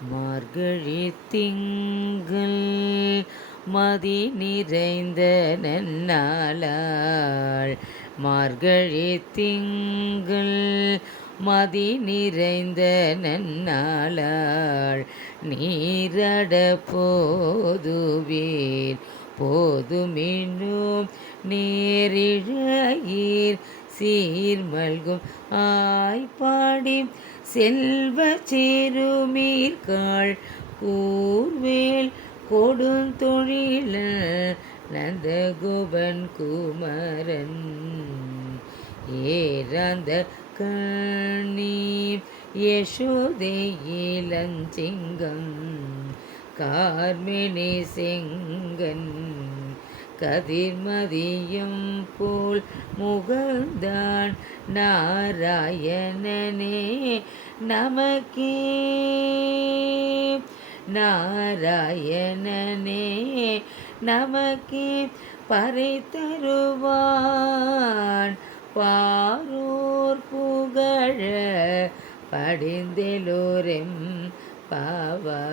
மார்கழி திங்கள் மதி நிறைந்த நன்னாளாள் மார்கழி திங்கள் மதி நிறைந்த நன்னாளாள் நீரட போதுவீர் போதுமின்னும் நேரிழையீர் சீர்மல்கும் ஆய்ப்பாடி செல்வ சேருமீர்காள் கூர்வேல் கொடுந்தொழில நந்தகோபன் குமரன். ஏறந்த கண்ணி யசோதை இளஞ்சிங்கம் கார்மினி செங்கன் கதிர்மதியம் போல் முகந்தான் நாராயணனே நமக்கே. நாராயணனே நமக்கே. பறை தருவான் பாரூர் புகழ படிந்தெலோரெம் பாவா.